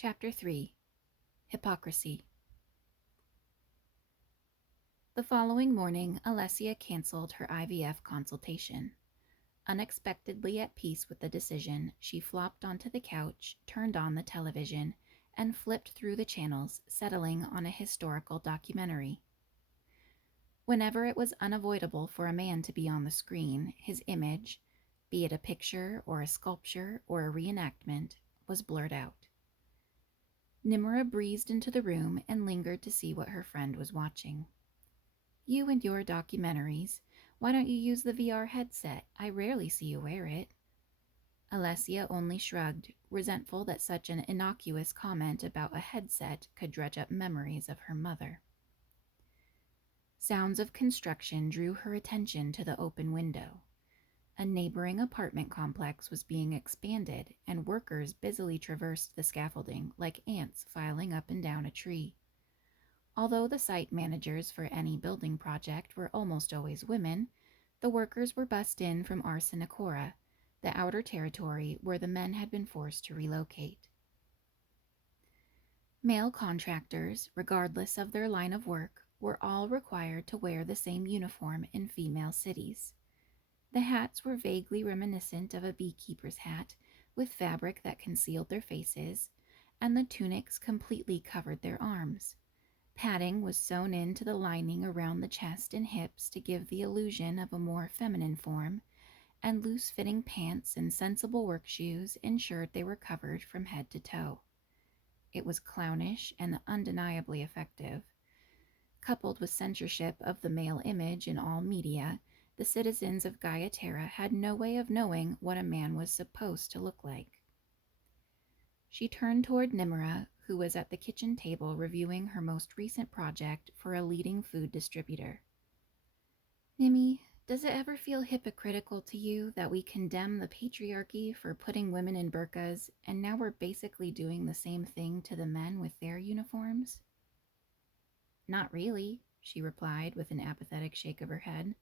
Chapter 3. Hypocrisy. The following morning, Alessia canceled her IVF consultation. Unexpectedly at peace with the decision, she flopped onto the couch, turned on the television, and flipped through the channels, settling on a historical documentary. Whenever it was unavoidable for a man to be on the screen, his image, be it a picture or a sculpture or a reenactment, was blurred out. Nimra breezed into the room and lingered to see what her friend was watching. "You and your documentaries. Why don't you use the VR headset? I rarely see you wear it." Alessia only shrugged, resentful that such an innocuous comment about a headset could dredge up memories of her mother. Sounds of construction drew her attention to the open window. A neighboring apartment complex was being expanded, and workers busily traversed the scaffolding like ants filing up and down a tree. Although the site managers for any building project were almost always women, the workers were bussed in from Arsenichora, the outer territory where the men had been forced to relocate. Male contractors, regardless of their line of work, were all required to wear the same uniform in female cities. The hats were vaguely reminiscent of a beekeeper's hat, with fabric that concealed their faces, and the tunics completely covered their arms. Padding was sewn into the lining around the chest and hips to give the illusion of a more feminine form, and loose-fitting pants and sensible work shoes ensured they were covered from head to toe. It was clownish and undeniably effective. Coupled with censorship of the male image in all media, the citizens of Gaeaterra had no way of knowing what a man was supposed to look like. She turned toward Nimra, who was at the kitchen table reviewing her most recent project for a leading food distributor. "Nimmy, does it ever feel hypocritical to you that we condemn the patriarchy for putting women in burqas, and now we're basically doing the same thing to the men with their uniforms?" "Not really," she replied with an apathetic shake of her head.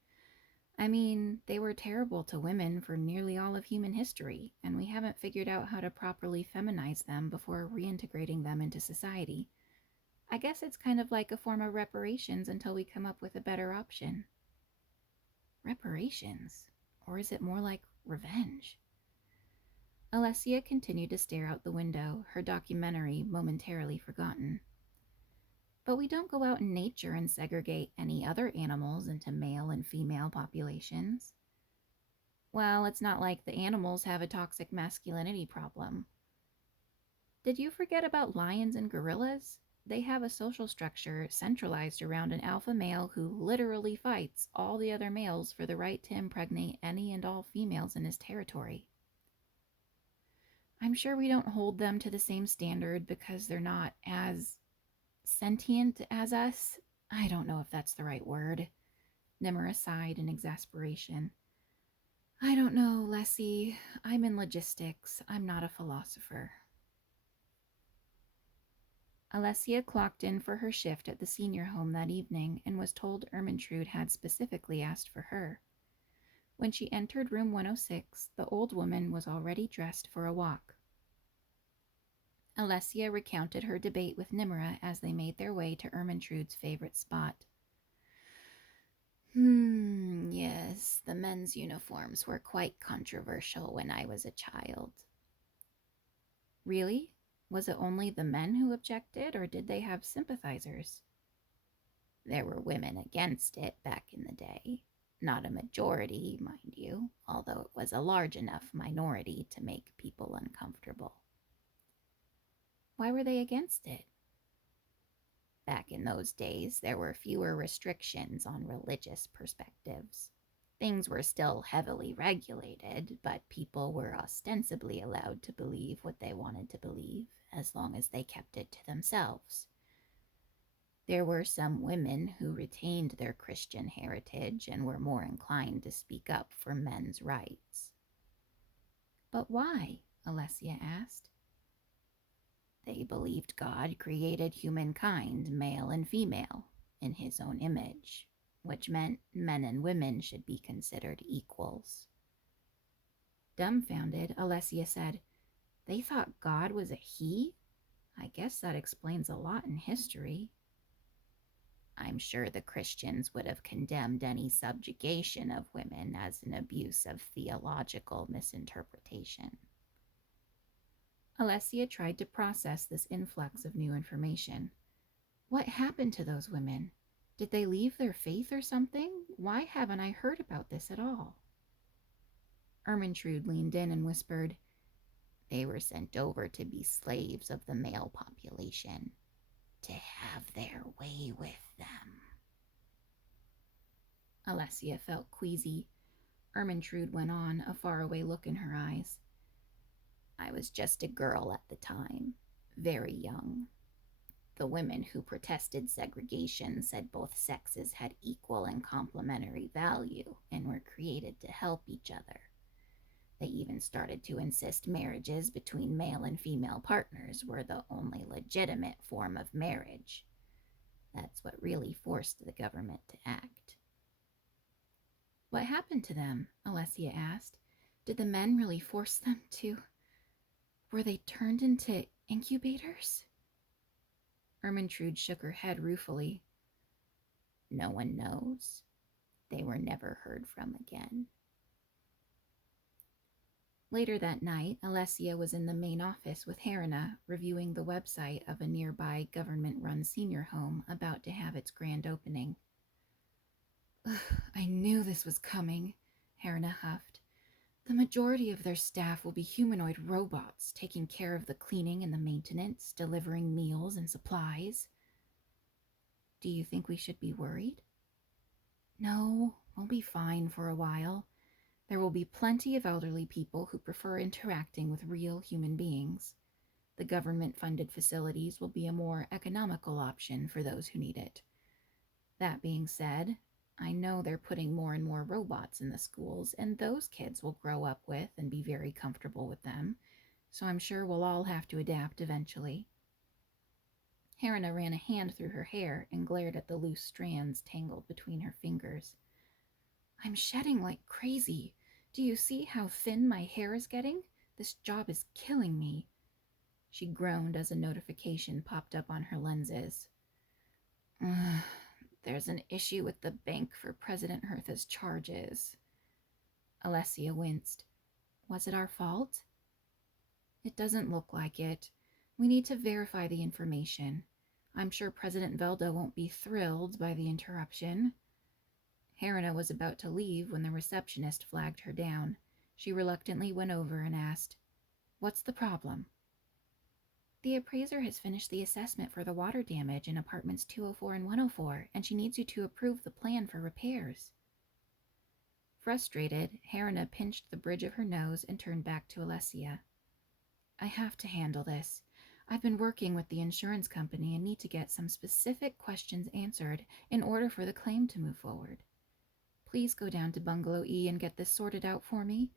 "I mean, they were terrible to women for nearly all of human history, and we haven't figured out how to properly feminize them before reintegrating them into society. I guess it's kind of like a form of reparations until we come up with a better option." Reparations? Or is it more like revenge? Alessia continued to stare out the window, her documentary momentarily forgotten. "But we don't go out in nature and segregate any other animals into male and female populations." "Well, it's not like the animals have a toxic masculinity problem." "Did you forget about lions and gorillas? They have a social structure centralized around an alpha male who literally fights all the other males for the right to impregnate any and all females in his territory." "I'm sure we don't hold them to the same standard because they're not as sentient as us. I don't know if that's the right word." Nimra sighed in exasperation. "I don't know, Lessie. I'm in logistics. I'm not a philosopher." Alessia clocked in for her shift at the senior home that evening and was told Ermintrude had specifically asked for her. When she entered room 106, the old woman was already dressed for a walk. Alessia recounted her debate with Nimra as they made their way to Ermintrude's favorite spot. Yes, the men's uniforms were quite controversial when I was a child." "Really? Was it only the men who objected, or did they have sympathizers?" "There were women against it back in the day. Not a majority, mind you, although it was a large enough minority to make people uncomfortable." "Why were they against it?" "Back in those days, there were fewer restrictions on religious perspectives. Things were still heavily regulated, but people were ostensibly allowed to believe what they wanted to believe, as long as they kept it to themselves. There were some women who retained their Christian heritage and were more inclined to speak up for men's rights." "But why?" Alessia asked. "They believed God created humankind, male and female, in his own image, which meant men and women should be considered equals." Dumbfounded, Alessia said, "They thought God was a he? I guess that explains a lot in history. I'm sure the Christians would have condemned any subjugation of women as an abuse of theological misinterpretation. Alessia tried to process this influx of new information. What happened to those women? Did they leave their faith or something? Why haven't I heard about this at all? Ermentrude leaned in and whispered, They were sent over to be slaves of the male population, to have their way with them. Alessia felt queasy. Ermentrude went on, a faraway look in her eyes. I was just a girl at the time, very young. The women who protested segregation said both sexes had equal and complementary value and were created to help each other. They even started to insist marriages between male and female partners were the only legitimate form of marriage. That's what really forced the government to act. What happened to them? Alessia asked. Did the men really force them to? Were they turned into incubators? Ermentrude shook her head ruefully. No one knows. They were never heard from again. Later that night, Alessia was in the main office with Helena, reviewing the website of a nearby government-run senior home about to have its grand opening. I knew this was coming, Helena huffed. The majority of their staff will be humanoid robots, taking care of the cleaning and the maintenance, delivering meals and supplies. Do you think we should be worried? No, we'll be fine for a while. There will be plenty of elderly people who prefer interacting with real human beings. The government-funded facilities will be a more economical option for those who need it. That being said, I know they're putting more and more robots in the schools, and those kids will grow up with and be very comfortable with them, so I'm sure we'll all have to adapt eventually. Helena ran a hand through her hair and glared at the loose strands tangled between her fingers. I'm shedding like crazy. Do you see how thin my hair is getting? This job is killing me. She groaned as a notification popped up on her lenses. There's an issue with the bank for President Hertha's charges. Alessia winced. Was it our fault? It doesn't look like it. We need to verify the information. I'm sure President Velda won't be thrilled by the interruption. Helena was about to leave when the receptionist flagged her down. She reluctantly went over and asked, What's the problem? The appraiser has finished the assessment for the water damage in apartments 204 and 104, and she needs you to approve the plan for repairs. Frustrated, Helena pinched the bridge of her nose and turned back to Alessia. I have to handle this. I've been working with the insurance company and need to get some specific questions answered in order for the claim to move forward. Please go down to Bungalow E and get this sorted out for me.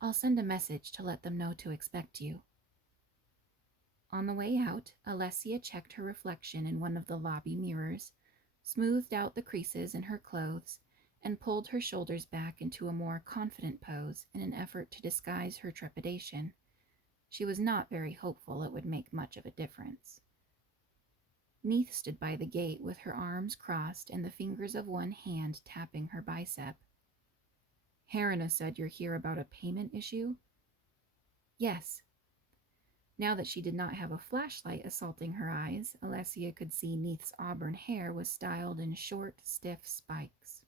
I'll send a message to let them know to expect you. On the way out, Alessia checked her reflection in one of the lobby mirrors, smoothed out the creases in her clothes, and pulled her shoulders back into a more confident pose in an effort to disguise her trepidation. She was not very hopeful it would make much of a difference. Neith stood by the gate with her arms crossed and the fingers of one hand tapping her bicep. Helena said you're here about a payment issue? Yes. Now that she did not have a flashlight assaulting her eyes, Alessia could see Neith's auburn hair was styled in short, stiff spikes.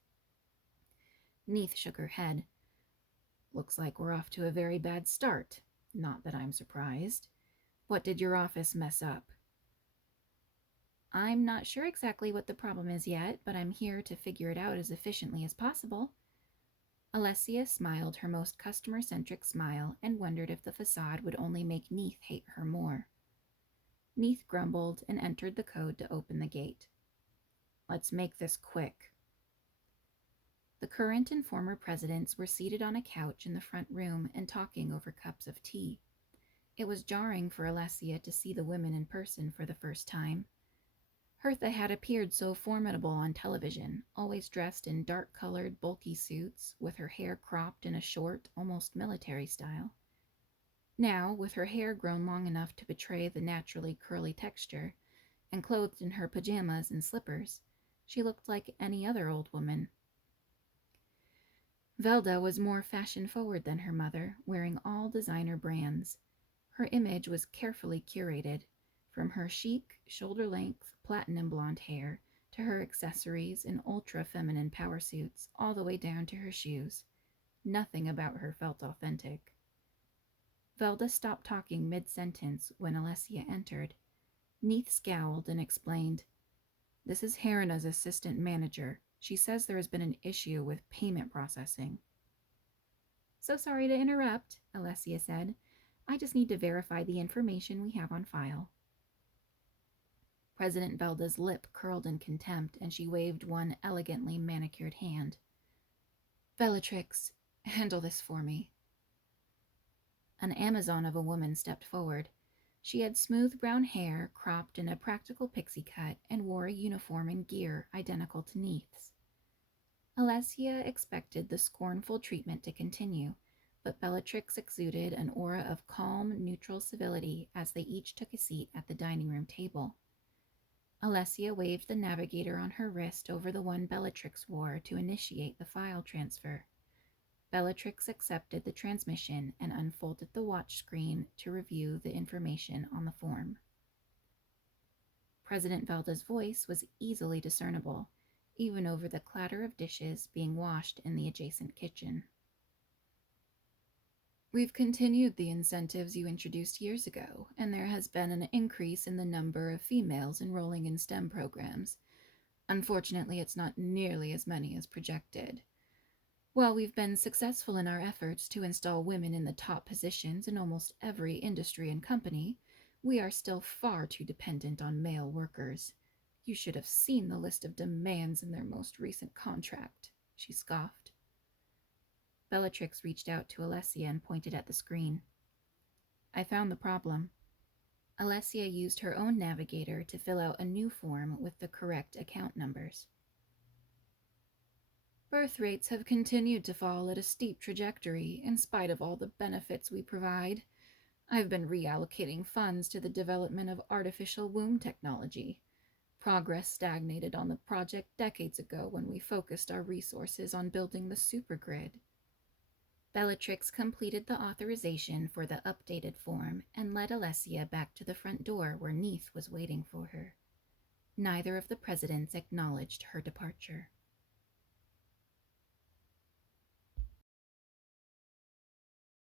Neith shook her head. Looks like we're off to a very bad start. Not that I'm surprised. What did your office mess up? I'm not sure exactly what the problem is yet, but I'm here to figure it out as efficiently as possible. Alessia smiled her most customer-centric smile and wondered if the facade would only make Neith hate her more. Neith grumbled and entered the code to open the gate. Let's make this quick. The current and former presidents were seated on a couch in the front room and talking over cups of tea. It was jarring for Alessia to see the women in person for the first time. Hertha had appeared so formidable on television, always dressed in dark-colored, bulky suits, with her hair cropped in a short, almost military style. Now, with her hair grown long enough to betray the naturally curly texture, and clothed in her pajamas and slippers, she looked like any other old woman. Velda was more fashion-forward than her mother, wearing all designer brands. Her image was carefully curated, from her chic, shoulder-length, platinum blonde hair to her accessories and ultra-feminine power suits, all the way down to her shoes. Nothing about her felt authentic. Velda stopped talking mid-sentence when Alessia entered. Neith scowled and explained, "This is Helena's assistant manager. She says there has been an issue with payment processing." "So sorry to interrupt," Alessia said. "I just need to verify the information we have on file." President Velda's lip curled in contempt, and she waved one elegantly manicured hand. "Bellatrix, handle this for me." An Amazon of a woman stepped forward. She had smooth brown hair, cropped in a practical pixie cut, and wore a uniform and gear identical to Neith's. Alessia expected the scornful treatment to continue, but Bellatrix exuded an aura of calm, neutral civility as they each took a seat at the dining room table. Alessia waved the navigator on her wrist over the one Bellatrix wore to initiate the file transfer. Bellatrix accepted the transmission and unfolded the watch screen to review the information on the form. President Velda's voice was easily discernible, even over the clatter of dishes being washed in the adjacent kitchen. "We've continued the incentives you introduced years ago, and there has been an increase in the number of females enrolling in STEM programs. Unfortunately, it's not nearly as many as projected. While we've been successful in our efforts to install women in the top positions in almost every industry and company, we are still far too dependent on male workers. You should have seen the list of demands in their most recent contract," she scoffed. Bellatrix reached out to Alessia and pointed at the screen. "I found the problem." Alessia used her own navigator to fill out a new form with the correct account numbers. "Birth rates have continued to fall at a steep trajectory in spite of all the benefits we provide. I've been reallocating funds to the development of artificial womb technology. Progress stagnated on the project decades ago when we focused our resources on building the supergrid." Bellatrix completed the authorization for the updated form and led Alessia back to the front door where Neith was waiting for her. Neither of the presidents acknowledged her departure.